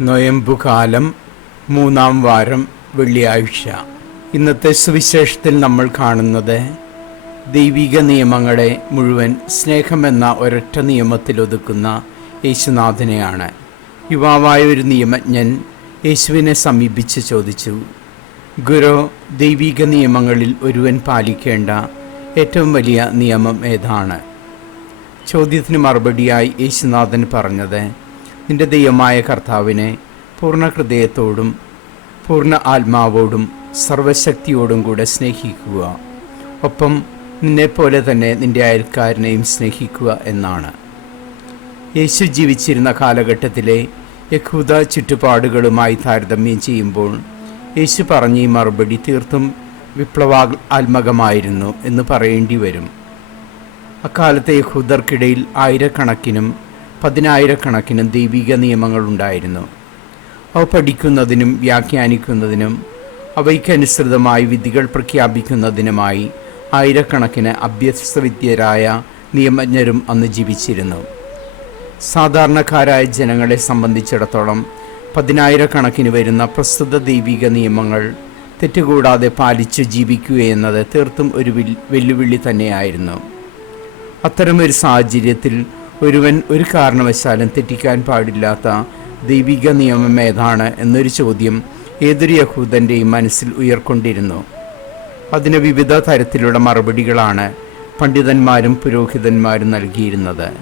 നൊയമ്പുകാലം മൂന്നാം വാരം വെള്ളിയാഴ്ച. ഇന്നത്തെ സുവിശേഷത്തിൽ നമ്മൾ കാണുന്നത് ദൈവിക നിയമങ്ങളെ മുഴുവൻ സ്നേഹമെന്ന ഒരൊറ്റ നിയമത്തിൽ ഒതുക്കുന്ന യേശുനാഥനെയാണ്. യുവാവായ ഒരു നിയമജ്ഞൻ യേശുവിനെ സമീപിച്ച് ചോദിച്ചു ഗുരു ദൈവിക നിയമങ്ങളിൽ ഒരുവൻ പാലിക്കേണ്ട ഏറ്റവും വലിയ നിയമം ഏതാണ്? ചോദ്യത്തിന് മറുപടിയായി യേശുനാഥൻ പറഞ്ഞത് നിന്റെ ദൈവമായ കർത്താവിനെ പൂർണ ഹൃദയത്തോടും പൂർണ ആത്മാവോടും സർവശക്തിയോടും കൂടെ സ്നേഹിക്കുക. ഒപ്പം നിന്നെപ്പോലെ തന്നെ നിന്റെ അയൽക്കാരനെയും സ്നേഹിക്കുക എന്നാണ്. യേശു ജീവിച്ചിരുന്ന കാലഘട്ടത്തിലെ യഹൂദ ചുറ്റുപാടുകളുമായി താരതമ്യം ചെയ്യുമ്പോൾ യേശു പറഞ്ഞ ഈ മറുപടി തീർത്തും വിപ്ലവാത്മകമായിരുന്നു എന്ന് പറയേണ്ടി വരും അക്കാലത്തെ യഹൂദർക്കിടയിൽ ആയിരക്കണക്കിനും പതിനായിരക്കണക്കിനും ദൈവിക നിയമങ്ങളുണ്ടായിരുന്നു. അവ പഠിക്കുന്നതിനും വ്യാഖ്യാനിക്കുന്നതിനും അവയ്ക്കനുസൃതമായി വിധികൾ പ്രഖ്യാപിക്കുന്നതിനുമായി ആയിരക്കണക്കിന് അഭ്യസ്തവിദ്യരായ നിയമജ്ഞരും അന്ന് ജീവിച്ചിരുന്നു. സാധാരണക്കാരായ ജനങ്ങളെ സംബന്ധിച്ചിടത്തോളം പതിനായിരക്കണക്കിന് വരുന്ന പ്രസ്തുത ദൈവിക നിയമങ്ങൾ തെറ്റുകൂടാതെ പാലിച്ചു ജീവിക്കുകയെന്നത് തീർത്തും ഒരു വെല്ലുവിളി തന്നെയായിരുന്നു. അത്തരമൊരു സാഹചര്യത്തിൽ ഒരുവൻ ഒരു കാരണവശാലും തെറ്റിക്കാൻ പാടില്ലാത്ത ദൈവിക നിയമം ഏതാണ് എന്നൊരു ചോദ്യം ഏതൊരു യഹൂദന്റെയും മനസ്സിൽ ഉയർക്കൊണ്ടിരുന്നു. അതിന് വിവിധ തരത്തിലുള്ള മറുപടികളാണ് പണ്ഡിതന്മാരും പുരോഹിതന്മാരും നൽകിയിരുന്നത്.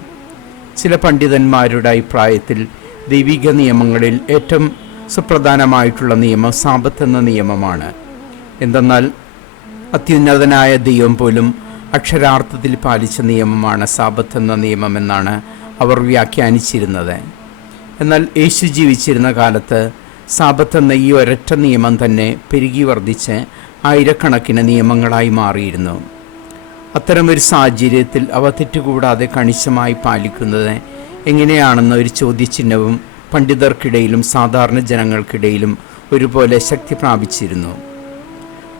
ചില പണ്ഡിതന്മാരുടെ അഭിപ്രായത്തിൽ ദൈവിക നിയമങ്ങളിൽ ഏറ്റവും സുപ്രധാനമായിട്ടുള്ള നിയമം സാപത്ത് എന്ന നിയമമാണ്. എന്തെന്നാൽ അത്യുന്നതനായ ദൈവം പോലും അക്ഷരാർത്ഥത്തിൽ പാലിച്ച നിയമമാണ് സാബത്ത് എന്ന നിയമമെന്നാണ് അവർ വ്യാഖ്യാനിച്ചിരുന്നത്. എന്നാൽ യേശു ജീവിച്ചിരുന്ന കാലത്ത് സാബത്ത് എന്ന ഈ ഒരൊറ്റ നിയമം തന്നെ പെരുകി വർദ്ധിച്ച് ആയിരക്കണക്കിന് നിയമങ്ങളായി മാറിയിരുന്നു. അത്തരമൊരു സാഹചര്യത്തിൽ അവ തെറ്റുകൂടാതെ കണിശമായി പാലിക്കുന്നത് എങ്ങനെയാണെന്ന ഒരു ചോദ്യചിഹ്നവും പണ്ഡിതർക്കിടയിലും സാധാരണ ജനങ്ങൾക്കിടയിലും ഒരുപോലെ ശക്തി പ്രാപിച്ചിരുന്നു.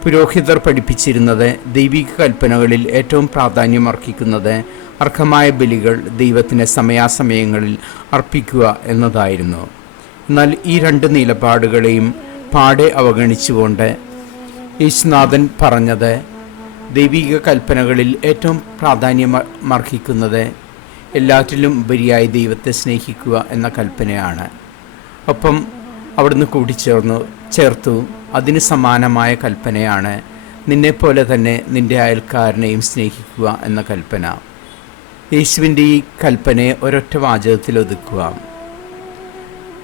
പുരോഹിതർ പഠിപ്പിച്ചിരുന്നത് ദൈവിക കൽപ്പനകളിൽ ഏറ്റവും പ്രാധാന്യം അർഹിക്കുന്നത് അർഹമായ ബലികൾ ദൈവത്തിന് സമയാസമയങ്ങളിൽ അർപ്പിക്കുക എന്നതായിരുന്നു. എന്നാൽ ഈ രണ്ട് നിലപാടുകളെയും പാടെ അവഗണിച്ചുകൊണ്ട് യേശുനാഥൻ പറഞ്ഞത് ദൈവിക കൽപ്പനകളിൽ ഏറ്റവും പ്രാധാന്യം അർഹിക്കുന്നത് എല്ലാറ്റിലും ഉപരിയായി ദൈവത്തെ സ്നേഹിക്കുക എന്ന കൽപ്പനയാണ്. ഒപ്പം അവിടുന്ന് കൂടിച്ചേർന്നു ചേർത്തു. അതിന് സമാനമായ കൽപ്പനയാണ് നിന്നെപ്പോലെ തന്നെ നിന്റെ അയൽക്കാരനെയും സ്നേഹിക്കുക എന്ന കൽപ്പന. യേശുവിന്റെ ഈ കൽപ്പനയെ ഒരൊറ്റ വാചകത്തിൽ ഒതുക്കുക.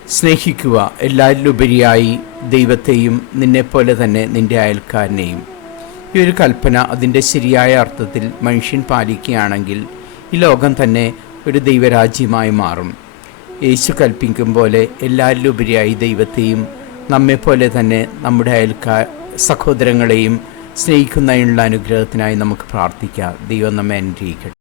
സ്നേഹിക്കുക എല്ലാവരിലുപരിയായി ദൈവത്തെയും നിന്നെപ്പോലെ തന്നെ നിന്റെ അയൽക്കാരനെയും. ഈ ഒരു കൽപ്പന അതിന്റെ ശരിയായ അർത്ഥത്തിൽ മനുഷ്യൻ പാലിക്കുകയാണെങ്കിൽ ഈ ലോകം തന്നെ ഒരു ദൈവരാജ്യമായി മാറും. യേശു കൽപ്പിക്കും പോലെ എല്ലാറ്റിലുപരിയായി ദൈവത്തെയും നമ്മെപ്പോലെ തന്നെ നമ്മുടെ അയൽക്കാർ സഹോദരങ്ങളെയും സ്നേഹിക്കുന്നതിനുള്ള അനുഗ്രഹത്തിനായി നമുക്ക് പ്രാർത്ഥിക്കാം. ദൈവം നമ്മെ അനുഗ്രഹിക്കട്ടെ.